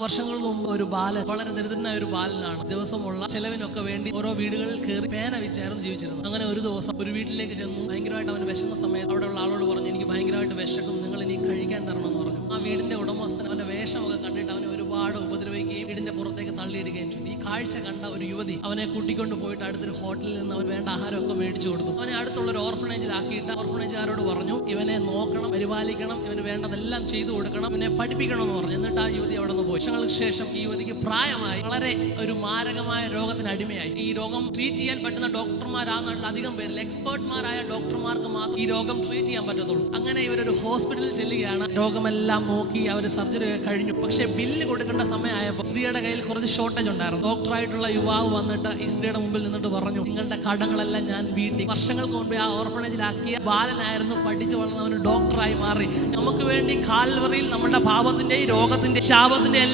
വർഷങ്ങൾക്ക് മുമ്പ് ഒരു ബാലൻ, വളരെ ദരിദ്രനായ ഒരു ബാലനാണ്. ദിവസമുള്ള ചെലവിനൊക്കെ വേണ്ടി ഓരോ വീടുകളിൽ കയറി പേന വിറ്റായിരുന്നു ജീവിച്ചിരുന്നത്. അങ്ങനെ ഒരു ദിവസം ഒരു വീട്ടിലേക്ക് ചെന്നു. ഭയങ്കരമായിട്ട് അവന് വിശന്ന സമയത്ത് അവിടെയുള്ള ആളോട് പറഞ്ഞു, എനിക്ക് ഭയങ്കരമായിട്ട് വിശക്കും, നിങ്ങൾ ഇനി കഴിക്കാൻ തരണമെന്ന് പറഞ്ഞു. ആ വീടിന്റെ ഉടമസ്ഥൻ അവന്റെ വേഷമൊക്കെ കണ്ടിട്ട് അവനെ ഒരുപാട് ഉപദ്രവിക്കുകയും വീടിന്റെ പുറത്തേക്ക് തള്ളിയിടുകയും ചെയ്തു. ഈ കാഴ്ച കണ്ട ഒരു യുവതി അവനെ കൂട്ടിക്കൊണ്ട് പോയിട്ട് അടുത്തൊരു ഹോട്ടലിൽ നിന്ന് അവൻ വേണ്ട ആഹാരമൊക്കെ മേടിച്ചു കൊടുത്തു. അവനെ അടുത്തുള്ള ഒരു ഓർഫനേജിലാക്കിയിട്ട് ഓർഫനേജുകാരോട് പറഞ്ഞു, ഇവനെ നോക്കണം, പരിപാലിക്കണം, ഇവന് വേണ്ടതെല്ലാം ചെയ്തു കൊടുക്കണം, ഇവനെ പഠിപ്പിക്കണം എന്ന് പറഞ്ഞു. എന്നിട്ട് ആ യുവതി അവിടെ നിന്ന് പോയി. വർഷങ്ങൾക്ക് ശേഷം ഈ യുവതിക്ക് പ്രായമായി, വളരെ ഒരു മാരകമായ രോഗത്തിന് അടിമയായി. ഈ രോഗം ട്രീറ്റ് ചെയ്യാൻ പറ്റുന്ന ഡോക്ടർമാരാകുന്ന അധികം പേരിൽ എക്സ്പേർട്ട്മാരായ ഡോക്ടർമാർക്ക് മാത്രം ഈ രോഗം ട്രീറ്റ് ചെയ്യാൻ പറ്റത്തുള്ളൂ. അങ്ങനെ ഇവരൊരു ഹോസ്പിറ്റലിൽ ചെല്ലുകയാണ്. രോഗമെല്ലാം നോക്കി അവർ സർജറി ഒക്കെ കഴിഞ്ഞു. പക്ഷെ ബില്ല് കൊടുക്കേണ്ട സമയമായപ്പോൾ സ്ത്രീയുടെ കയ്യിൽ കുറച്ച് ഷോർട്ടേജ് ഉണ്ടായിരുന്നു. ഡോക്ടറായിട്ടുള്ള യുവാവ് വന്നിട്ട് ഈ സ്ത്രീയുടെ മുമ്പിൽ നിന്നിട്ട് പറഞ്ഞു, നിങ്ങളുടെ കടങ്ങളെല്ലാം ഞാൻ വീട്ടി. വർഷങ്ങൾക്ക് മുമ്പ് ആ ഓർഫനേജിലാക്കിയ ബാലനായിരുന്നു, പഠിച്ചു വളർന്നവന് ഡോക്ടറായി മാറി. നമുക്ക് വേണ്ടി കാൽവറിയിൽ നമ്മുടെ പാപത്തിന്റെ രോഗത്തിന്റെ ശാപത്തിന്റെ